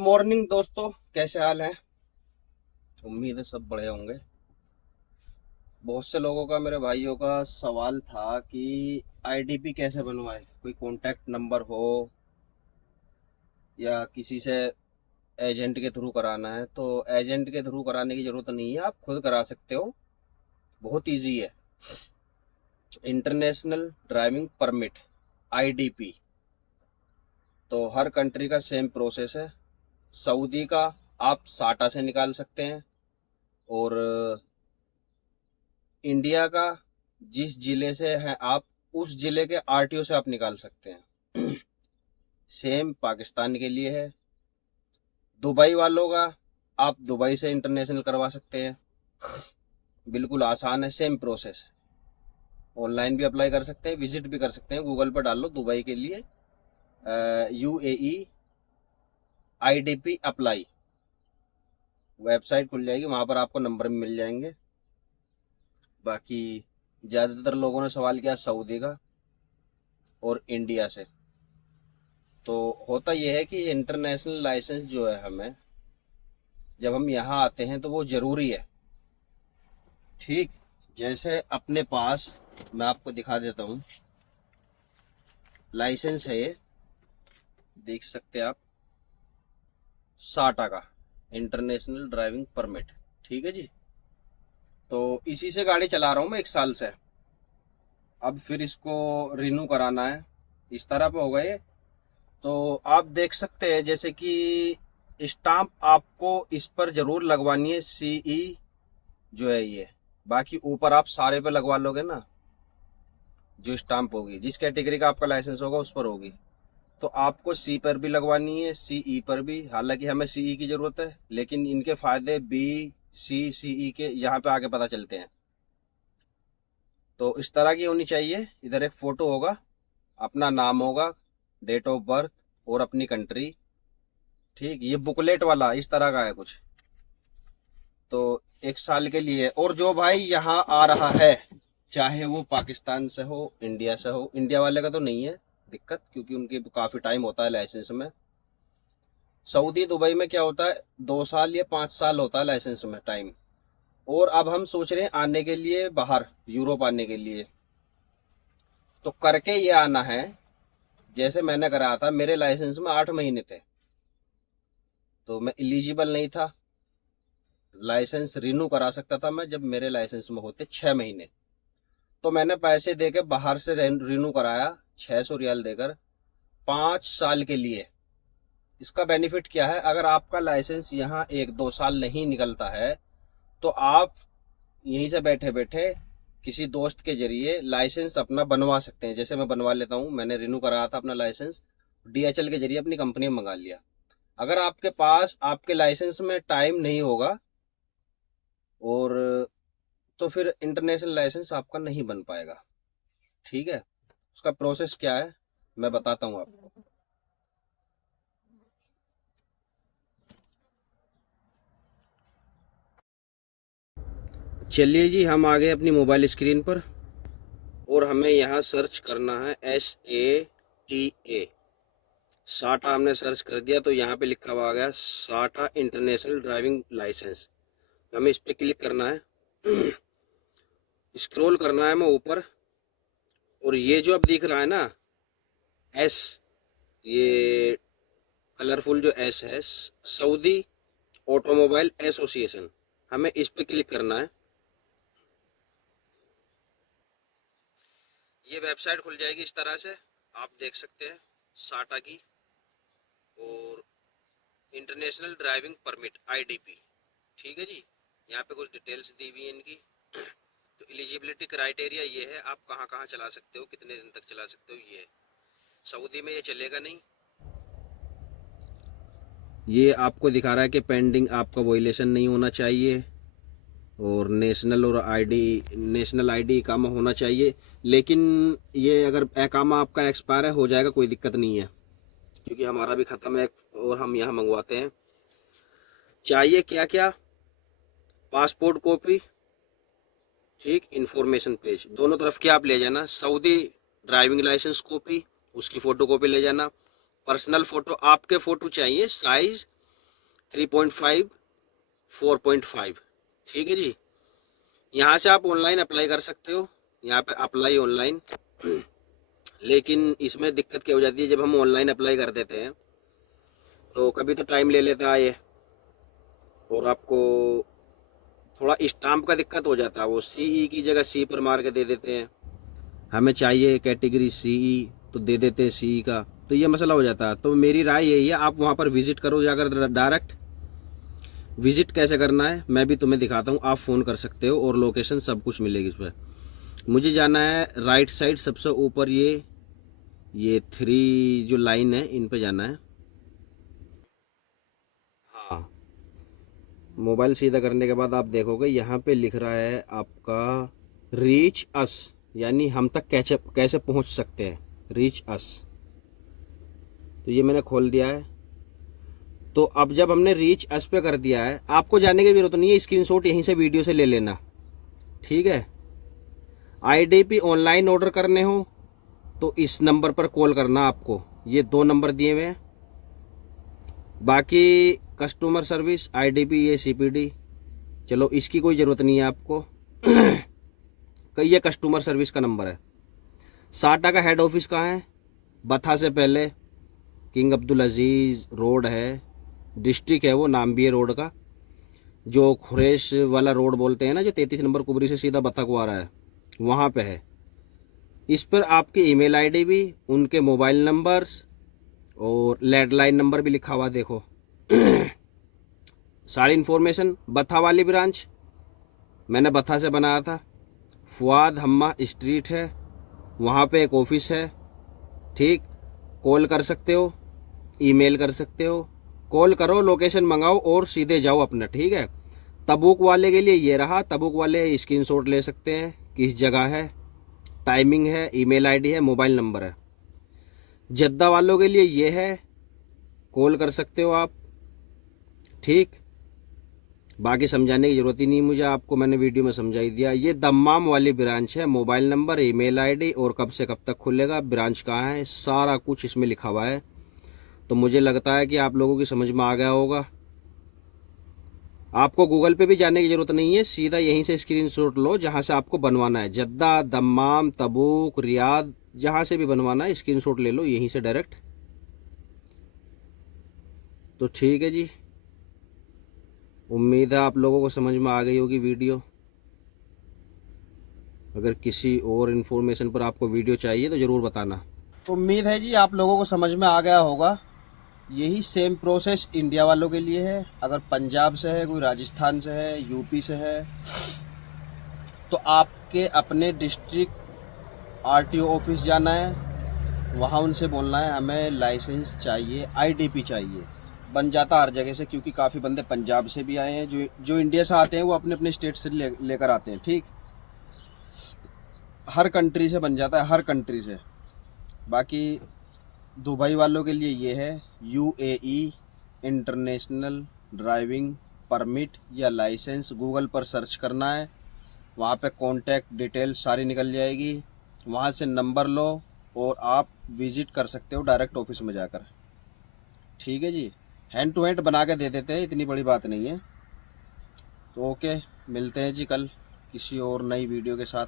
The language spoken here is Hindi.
मॉर्निंग दोस्तों, कैसे हाल हैं। उम्मीद है सब बड़े होंगे। बहुत से लोगों का, मेरे भाइयों का सवाल था कि आईडीपी कैसे बनवाए। कोई कॉन्टैक्ट नंबर हो या किसी से एजेंट के थ्रू कराना है, तो एजेंट के थ्रू कराने की ज़रूरत नहीं है, आप खुद करा सकते हो। बहुत इजी है। इंटरनेशनल ड्राइविंग परमिट, आईडीपी, तो हर कंट्री का सेम प्रोसेस है। सऊदी का आप साटा से निकाल सकते हैं, और इंडिया का जिस जिले से है आप, उस जिले के आरटीओ से आप निकाल सकते हैं। सेम पाकिस्तान के लिए है। दुबई वालों का आप दुबई से इंटरनेशनल करवा सकते हैं। बिल्कुल आसान है, सेम प्रोसेस। ऑनलाइन भी अप्लाई कर सकते हैं, विजिट भी कर सकते हैं। गूगल पर डाल लो दुबई के लिए यूएई आईडीपी अप्लाई, वेबसाइट खुल जाएगी, वहाँ पर आपको नंबर भी मिल जाएंगे। बाकी ज़्यादातर लोगों ने सवाल किया सऊदी का और इंडिया से। तो होता यह है कि इंटरनेशनल लाइसेंस जो है, हमें जब हम यहाँ आते हैं तो वो ज़रूरी है। ठीक, जैसे अपने पास, मैं आपको दिखा देता हूँ, लाइसेंस है ये, देख सकते हैं आप, साटा का इंटरनेशनल ड्राइविंग परमिट। ठीक है जी। तो इसी से गाड़ी चला रहा हूँ मैं 1 साल से। अब फिर इसको रिन्यू कराना है, इस तरह पे होगा ये। तो आप देख सकते हैं जैसे कि स्टाम्प आपको इस पर जरूर लगवानी है, सीई जो है ये। बाकी ऊपर आप सारे पे लगवा लोगे ना, जो स्टाम्प होगी, जिस कैटेगरी का आपका लाइसेंस होगा उस पर होगी। तो आपको सी पर भी लगवानी है, सीई पर भी। हालांकि हमें सीई की जरूरत है, लेकिन इनके फायदे बी सी सीई के यहाँ पे आगे पता चलते हैं। तो इस तरह की होनी चाहिए। इधर एक फोटो होगा, अपना नाम होगा, डेट ऑफ बर्थ और अपनी कंट्री। ठीक, ये बुकलेट वाला इस तरह का है कुछ। तो 1 साल के लिए। और जो भाई यहाँ आ रहा है, चाहे वो पाकिस्तान से हो, इंडिया से हो, इंडिया वाले का तो नहीं है दिक्कत, क्योंकि उनके काफ़ी टाइम होता है लाइसेंस में। सऊदी दुबई में क्या होता है, 2 साल या 5 साल होता है लाइसेंस में टाइम। और अब हम सोच रहे हैं आने के लिए बाहर, यूरोप आने के लिए। तो करके ये आना है। जैसे मैंने कराया था, मेरे लाइसेंस में 8 महीने थे, तो मैं इलिजिबल नहीं था। लाइसेंस रिन्यू करा सकता था मैं जब मेरे लाइसेंस में होते 6 महीने। तो मैंने पैसे दे के बाहर से रिन्यू कराया, 600 रियाल देकर, 5 साल के लिए। इसका बेनिफिट क्या है, अगर आपका लाइसेंस यहाँ 1-2 साल नहीं निकलता है, तो आप यहीं से बैठे बैठे किसी दोस्त के जरिए लाइसेंस अपना बनवा सकते हैं। जैसे मैं बनवा लेता हूँ, मैंने रिन्यू कराया था अपना लाइसेंस, डीएचएल के जरिए अपनी कंपनी में मंगा लिया। अगर आपके पास आपके लाइसेंस में टाइम नहीं होगा, और तो फिर इंटरनेशनल लाइसेंस आपका नहीं बन पाएगा। ठीक है, उसका प्रोसेस क्या है मैं बताता हूँ आपको। चलिए जी, हम आ गए अपनी मोबाइल स्क्रीन पर, और हमें यहाँ सर्च करना है SATA। साटा हमने सर्च कर दिया तो यहाँ पे लिखा हुआ आ गया साटा इंटरनेशनल ड्राइविंग लाइसेंस। हमें इस पर क्लिक करना है। स्क्रॉल करना है हमें ऊपर, और ये जो अब दिख रहा है ना एस, ये कलरफुल जो एस है, सऊदी ऑटोमोबाइल एसोसिएशन, हमें इस पे क्लिक करना है। ये वेबसाइट खुल जाएगी इस तरह से, आप देख सकते हैं साटा की, और इंटरनेशनल ड्राइविंग परमिट आईडीपी। ठीक है जी, यहाँ पे कुछ डिटेल्स दी हुई है इनकी। तो एलिजिबिलिटी क्राइटेरिया ये है, आप कहाँ कहाँ चला सकते हो, कितने दिन तक चला सकते हो, ये है। सऊदी में ये चलेगा नहीं। ये आपको दिखा रहा है कि पेंडिंग आपका वोलेशन नहीं होना चाहिए, और नेशनल आईडी इकामा होना चाहिए। लेकिन ये अगर इकामा आपका एक्सपायर हो जाएगा, कोई दिक्कत नहीं है, क्योंकि हमारा भी ख़त्म है और हम यहाँ मंगवाते हैं। चाहिए क्या क्या, पासपोर्ट कॉपी, ठीक, इंफॉर्मेशन पेज, दोनों तरफ के आप ले जाना। सऊदी ड्राइविंग लाइसेंस कॉपी, उसकी फ़ोटो कॉपी ले जाना। पर्सनल फ़ोटो, आपके फ़ोटो चाहिए साइज़ 3.5, 4.5। ठीक है जी। यहाँ से आप ऑनलाइन अप्लाई कर सकते हो, यहाँ पे अप्लाई ऑनलाइन। लेकिन इसमें दिक्कत क्या हो जाती है, जब हम ऑनलाइन अप्लाई कर देते हैं तो कभी तो टाइम ले लेता है ये, और आपको थोड़ा स्टाम्प का दिक्कत हो जाता है। वो सीई की जगह सी पर मार के दे देते हैं, हमें चाहिए कैटेगरी सीई तो दे देते हैं सीई का, तो ये मसला हो जाता है। तो मेरी राय यही है, आप वहाँ पर विजिट करो जाकर। डायरेक्ट विजिट कैसे करना है मैं भी तुम्हें दिखाता हूँ, आप फ़ोन कर सकते हो और लोकेशन सब कुछ मिलेगी इस पर। मुझे जाना है राइट साइड सबसे ऊपर, ये 3 जो लाइन है इन पे जाना है। हाँ, मोबाइल सीधा करने के बाद आप देखोगे यहाँ पे लिख रहा है आपका रीच अस, यानी हम तक कैसे कैसे पहुँच सकते हैं, रीच अस। तो ये मैंने खोल दिया है। तो अब जब हमने रीच अस पे कर दिया है, आपको जाने की जरूरत नहीं है, स्क्रीनशॉट यहीं से वीडियो से ले लेना। ठीक है। आईडीपी ऑनलाइन ऑर्डर करने हो तो इस नंबर पर कॉल करना आपको, ये 2 नंबर दिए हुए हैं। बाकी कस्टमर सर्विस आईडीपी ये सीपीडी, चलो इसकी कोई ज़रूरत नहीं है आपको। ये कस्टमर सर्विस का नंबर है। साटा का हेड ऑफिस कहाँ है? बथा से पहले किंग अब्दुल अजीज़ रोड है, डिस्ट्रिक्ट है वो, नाम भी है रोड का, जो खुरेश वाला रोड बोलते हैं ना, जो 33 नंबर कुबरी से सीधा बथा को आ रहा है, वहाँ पे है। इस पर आपकी ईमेल आईडी भी, उनके मोबाइल नंबर्स और लैंडलाइन नंबर भी लिखा हुआ देखो। सारी इन्फॉर्मेशन। बथा वाली ब्रांच मैंने बथा से बनाया था, फुआद हम्मा स्ट्रीट है, वहाँ पे एक ऑफिस है। ठीक, कॉल कर सकते हो, ईमेल कर सकते हो, कॉल करो, लोकेशन मंगाओ और सीधे जाओ अपना। ठीक है। तबूक वाले के लिए ये रहा, तबूक वाले स्क्रीनशॉट ले सकते हैं, किस जगह है, टाइमिंग है, ईमेल आईडी है, मोबाइल नंबर है। जद्दा वालों के लिए ये है, कॉल कर सकते हो आप। ठीक, बाकी समझाने की ज़रूरत ही नहीं मुझे, आपको मैंने वीडियो में समझा ही दिया। ये दम्माम वाली ब्रांच है, मोबाइल नंबर, ईमेल आईडी और कब से कब तक खुलेगा, ब्रांच कहाँ है, सारा कुछ इसमें लिखा हुआ है। तो मुझे लगता है कि आप लोगों की समझ में आ गया होगा। आपको गूगल पे भी जाने की ज़रूरत नहीं है, सीधा यहीं से स्क्रीनशॉट लो जहाँ से आपको बनवाना है। जद्दा, दम्माम, तबूक, रियाद, जहाँ से भी बनवाना है स्क्रीनशॉट ले लो यहीं से डायरेक्ट। तो ठीक है जी, उम्मीद है आप लोगों को समझ में आ गई होगी वीडियो। अगर किसी और इन्फॉर्मेशन पर आपको वीडियो चाहिए तो ज़रूर बताना। उम्मीद है जी आप लोगों को समझ में आ गया होगा। यही सेम प्रोसेस इंडिया वालों के लिए है। अगर पंजाब से है, कोई राजस्थान से है, यूपी से है, तो आपके अपने डिस्ट्रिक्ट आरटीओ ऑफिस जाना है, वहाँ उनसे बोलना है हमें लाइसेंस चाहिए, आईडीपी चाहिए। बन जाता हर जगह से, क्योंकि काफ़ी बंदे पंजाब से भी आए हैं, जो इंडिया से आते हैं वो अपने अपने स्टेट से लेकर आते हैं। ठीक, हर कंट्री से बन जाता है, हर कंट्री से। बाकी दुबई वालों के लिए ये है यूएई इंटरनेशनल ड्राइविंग परमिट या लाइसेंस। गूगल पर सर्च करना है, वहाँ पे कॉन्टैक्ट डिटेल सारी निकल जाएगी, वहाँ से नंबर लो और आप विजिट कर सकते हो डायरेक्ट ऑफिस में जाकर। ठीक है जी, हैंड टू हैंड बना के दे देते हैं, इतनी बड़ी बात नहीं है। तो ओके, मिलते हैं जी कल किसी और नई वीडियो के साथ।